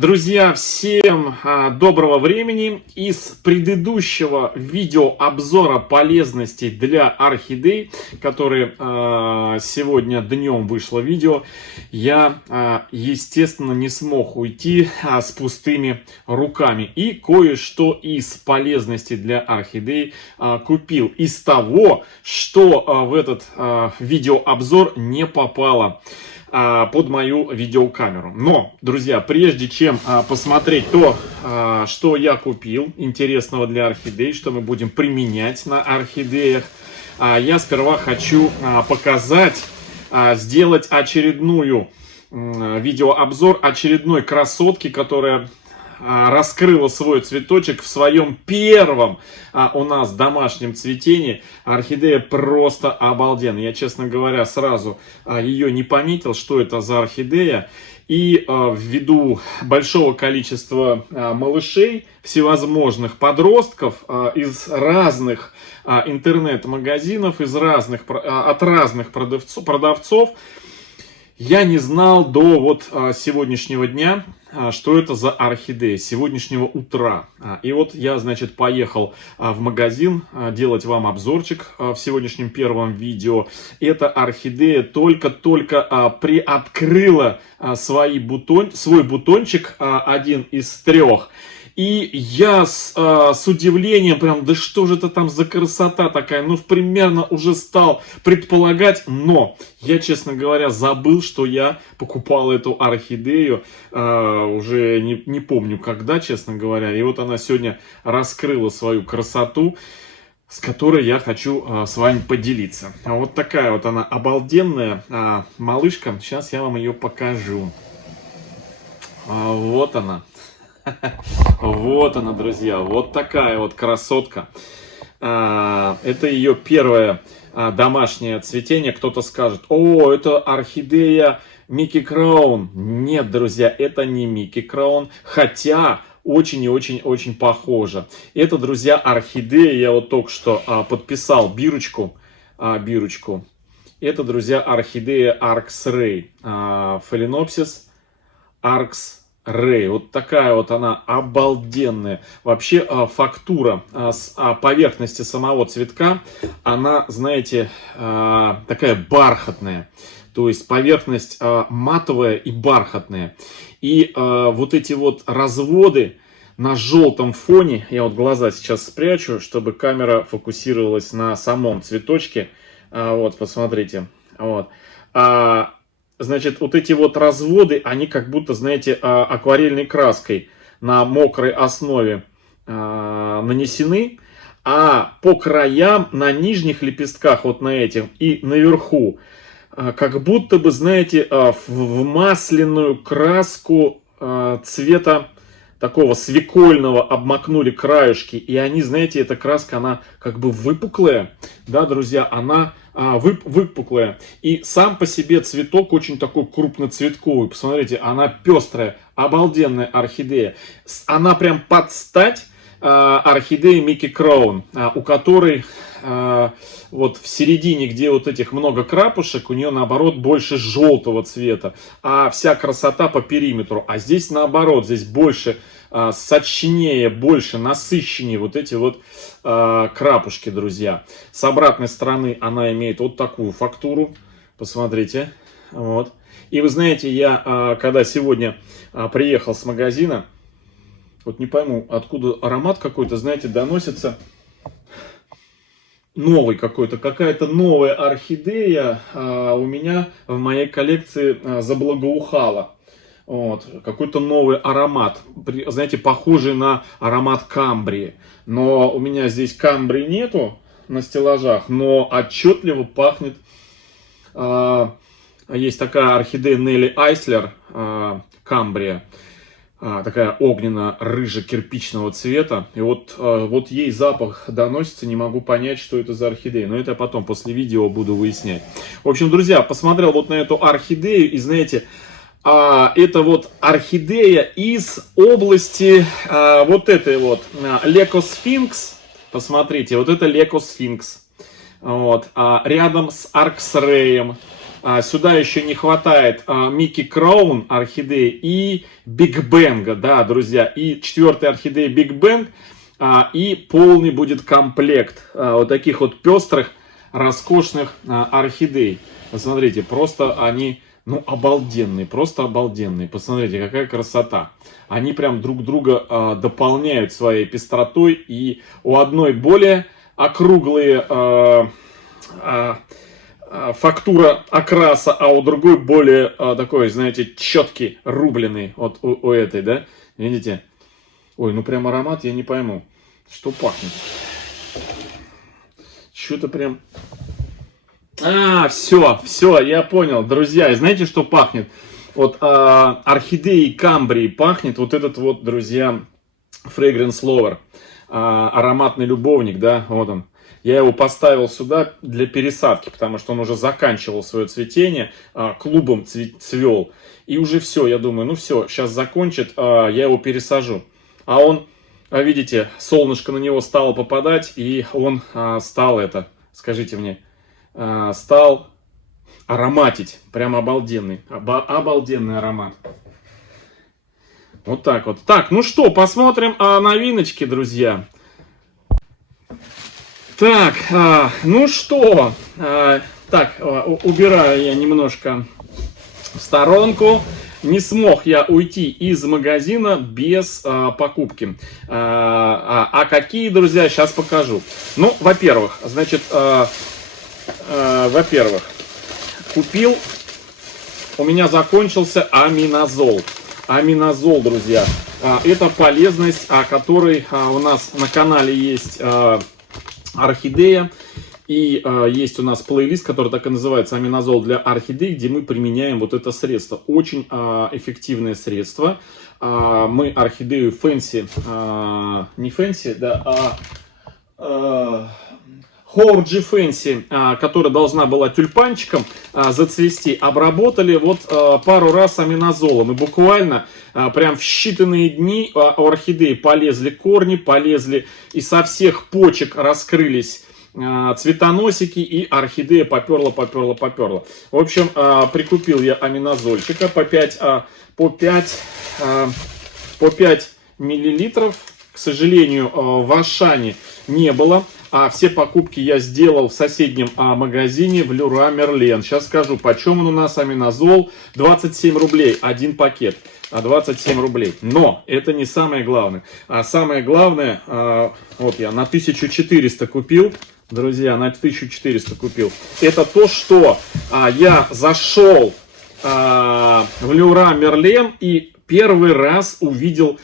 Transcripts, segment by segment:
Друзья, всем доброго времени. Из предыдущего видеообзора полезностей для орхидей, который сегодня днем вышло видео, я, естественно, не смог уйти с пустыми руками. И кое-что из полезностей для орхидей купил. Из того, что в этот видеообзор не попало под мою видеокамеру. Но, друзья, прежде чем посмотреть то, что я купил интересного для орхидей, что мы будем применять на орхидеях, я сперва хочу показать, сделать очередную видеообзор очередной красотки, которая раскрыла свой цветочек в своем первом у нас домашнем цветении. Орхидея просто обалденная. Я, честно говоря, сразу ее не пометил, что это за орхидея. И ввиду большого количества малышей, всевозможных подростков из разных интернет-магазинов, от разных продавцов, я не знал до вот сегодняшнего дня, что это за орхидея, сегодняшнего утра. И вот я, значит, поехал в магазин делать вам обзорчик в сегодняшнем первом видео. Эта орхидея только-только приоткрыла свой бутончик, один из трех. И я с удивлением, прям, да что же это там за красота такая, ну, примерно уже стал предполагать, но я, честно говоря, забыл, что я покупал эту орхидею, уже не помню когда, честно говоря, и вот она сегодня раскрыла свою красоту, с которой я хочу с вами поделиться. Вот такая вот она обалденная малышка, сейчас я вам ее покажу. Вот она. Вот она, друзья, вот такая вот красотка. Это ее первое домашнее цветение. Кто-то скажет: о, это орхидея Микки Краун. Нет, друзья, это не Микки Краун, хотя очень и очень похоже. Это, друзья, орхидея. Я вот только что подписал бирочку. Это, друзья, орхидея Arx Ray. Phalaenopsis Arx Ray. Вот такая вот она обалденная. Вообще фактура с поверхности самого цветка, она, знаете, такая бархатная. То есть поверхность матовая и бархатная. И вот эти вот разводы на желтом фоне, я вот глаза сейчас спрячу, чтобы камера фокусировалась на самом цветочке. Вот, посмотрите. Вот. Значит, вот эти вот разводы, они как будто, знаете, акварельной краской на мокрой основе нанесены, а по краям, на нижних лепестках, вот на этих, и наверху, как будто бы, знаете, в масляную краску цвета такого свекольного обмакнули краюшки, и они, знаете, эта краска, она как бы выпуклая, да, друзья, она выпуклая, и сам по себе цветок очень такой крупноцветковый, посмотрите, она пестрая, обалденная орхидея, она прям под стать орхидеи Микки Краун, у которой вот в середине, где вот этих много крапушек, у нее наоборот больше желтого цвета, а вся красота по периметру. А здесь наоборот, здесь больше сочнее, больше насыщеннее вот эти вот крапушки, друзья. С обратной стороны она имеет вот такую фактуру, посмотрите, вот. И вы знаете, я когда сегодня приехал с магазина, вот не пойму, откуда аромат какой-то, знаете, доносится. Новый какой-то, какая-то новая орхидея у меня в моей коллекции заблагоухала. Вот, какой-то новый аромат, знаете, похожий на аромат камбрии. Но у меня здесь камбрии нету на стеллажах, но отчетливо пахнет. Есть такая орхидея Нелли Айслер, камбрия. Такая огненно-рыже-кирпичного цвета. И вот ей запах доносится, не могу понять, что это за орхидея. Но это я потом после видео буду выяснять. В общем, друзья, посмотрел вот на эту орхидею. И знаете, это вот орхидея из области вот этой вот Лекосфинкс. Посмотрите, вот это Лекосфинкс. Вот, рядом с Аркс Рэем. Сюда еще не хватает Микки Краун орхидеи и Биг Бенга, да, друзья. И 4-я орхидея Биг Бенг. И полный будет комплект вот таких вот пестрых, роскошных орхидей. Посмотрите, просто они, ну, обалденные, просто обалденные. Посмотрите, какая красота. Они прям друг друга дополняют своей пестротой. И у одной более округлые фактура окраса, а у другой более такой, знаете, четкий, рубленый. Вот у этой, да, видите? Ой, ну прям аромат я не пойму, что пахнет. Что-то прям... все, я понял, друзья. И знаете, что пахнет? Вот орхидеей камбрии пахнет вот этот вот, друзья, Fragrance Lover. Ароматный любовник, да, вот он. Я его поставил сюда для пересадки, потому что он уже заканчивал свое цветение, клубом цвел. И уже все, я думаю, ну все, сейчас закончит, я его пересажу. А он, видите, солнышко на него стало попадать, и он стал скажите мне, стал ароматить. Прям обалденный, обалденный аромат. Вот так вот. Так, ну что, посмотрим новиночки, друзья. Так, ну что, так, убираю я немножко в сторонку. Не смог я уйти из магазина без покупки. Какие, друзья, сейчас покажу. Ну, во-первых, значит, купил, у меня закончился аминозол. Аминозол, друзья, это полезность, о которой у нас на канале есть орхидея. И есть у нас плейлист, который так и называется «Аминозол для орхидей», где мы применяем вот это средство. Очень эффективное средство. Мы орхидею Фэнси, не Фэнси, да, Хорджи Фэнси, которая должна была тюльпанчиком зацвести, обработали вот пару раз аминозолом. И буквально прям в считанные дни у орхидеи полезли корни, полезли и со всех почек раскрылись цветоносики, и орхидея поперла. В общем, прикупил я аминозольчика по 5 миллилитров. К сожалению, в Ашане не было. Все покупки я сделал в соседнем магазине в Леруа Мерлен. Сейчас скажу, почем он у нас аминозол. 27 рублей один пакет. 27 рублей. Но это не самое главное. Самое главное, вот я на 1400 купил. Друзья, на 1400 купил. Это то, что я зашел в Леруа Мерлен и первый раз увидел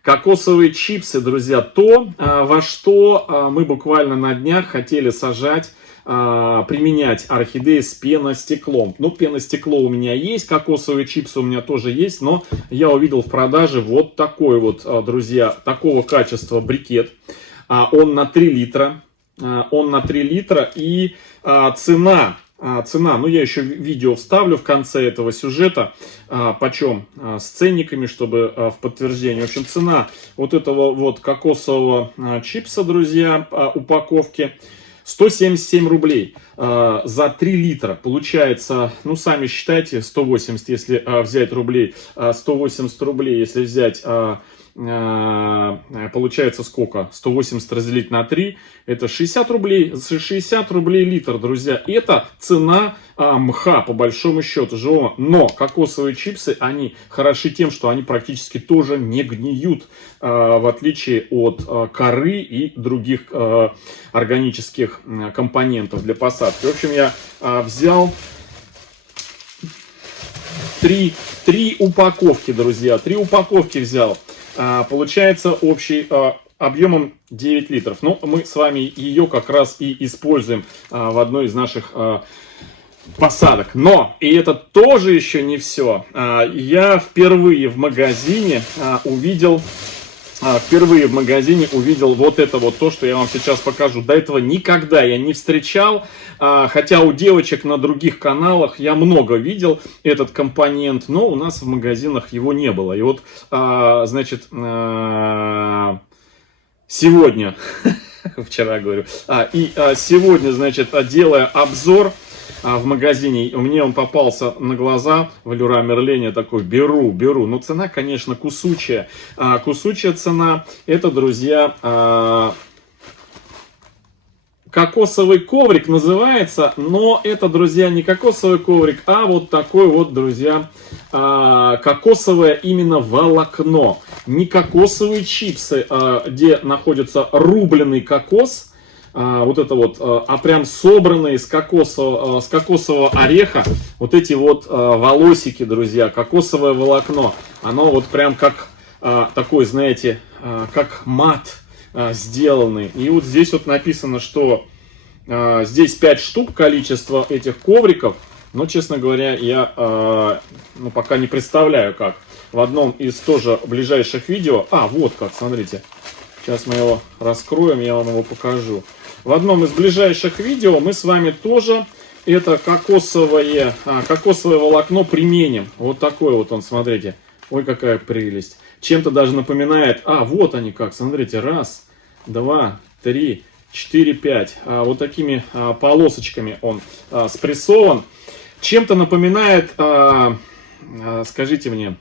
кокосовые чипсы, друзья. То, во что мы буквально на днях хотели сажать, применять орхидеи с пеностеклом. Ну, пеностекло у меня есть, кокосовые чипсы у меня тоже есть, но я увидел в продаже вот такой вот, друзья, такого качества брикет. Он на 3 литра. И цена, ну я еще видео вставлю в конце этого сюжета, почем, с ценниками, чтобы в подтверждение. В общем, цена вот этого вот кокосового чипса, друзья, упаковки 177 рублей за 3 литра. Получается, ну сами считайте, 180, если взять рублей, 180 рублей, если взять... Получается сколько? 180 разделить на 3, это 60 рублей, 60 рублей литр, друзья. Это цена мха, по большому счету, живого. Но кокосовые чипсы, они хороши тем, что они практически тоже не гниют, в отличие от коры и других органических компонентов для посадки. В общем, я взял 3 упаковки, друзья. 3 упаковки взял. Получается общий объемом 9 литров. Но мы с вами ее как раз и используем в одной из наших посадок. Но, и это тоже еще не все. Я впервые в магазине увидел вот это вот то, что я вам сейчас покажу. До этого никогда я не встречал, хотя у девочек на других каналах я много видел этот компонент, но у нас в магазинах его не было. И вот, значит, сегодня вчера говорю. Сегодня, значит, делая обзор в магазине, мне он попался на глаза в Леруа Мерлен, я такой, беру. Но цена, конечно, кусучая. Кусучая цена, это, друзья, кокосовый коврик называется, но это, друзья, не кокосовый коврик, а вот такой вот, друзья, кокосовое именно волокно. Не кокосовые чипсы, где находится рубленый кокос, вот это вот, а прям собранные с кокосового ореха, вот эти вот волосики, друзья, кокосовое волокно. Оно вот прям как такой, знаете, как мат сделанный. И вот здесь вот написано, что здесь 5 штук количество этих ковриков. Но, честно говоря, я пока не представляю, как. В одном из тоже ближайших видео. Вот как, смотрите. Сейчас мы его раскроем, я вам его покажу. В одном из ближайших видео мы с вами тоже это кокосовое волокно применим. Вот такой вот он, смотрите. Ой, какая прелесть. Чем-то даже напоминает... вот они как, смотрите. 1, 2, 3, 4, 5. Вот такими полосочками он спрессован. Чем-то напоминает, скажите мне,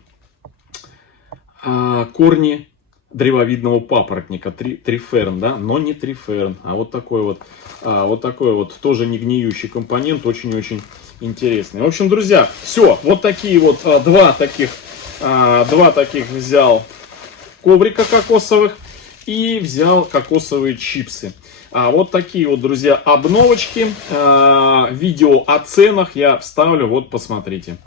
корни древовидного папоротника, триферн, да, но не триферн, вот такой вот тоже не гниющий компонент, очень-очень интересный. В общем, друзья, все, вот такие вот два таких взял коврика кокосовых и взял кокосовые чипсы. Вот такие вот, друзья, обновочки. Видео о ценах я вставлю, вот посмотрите.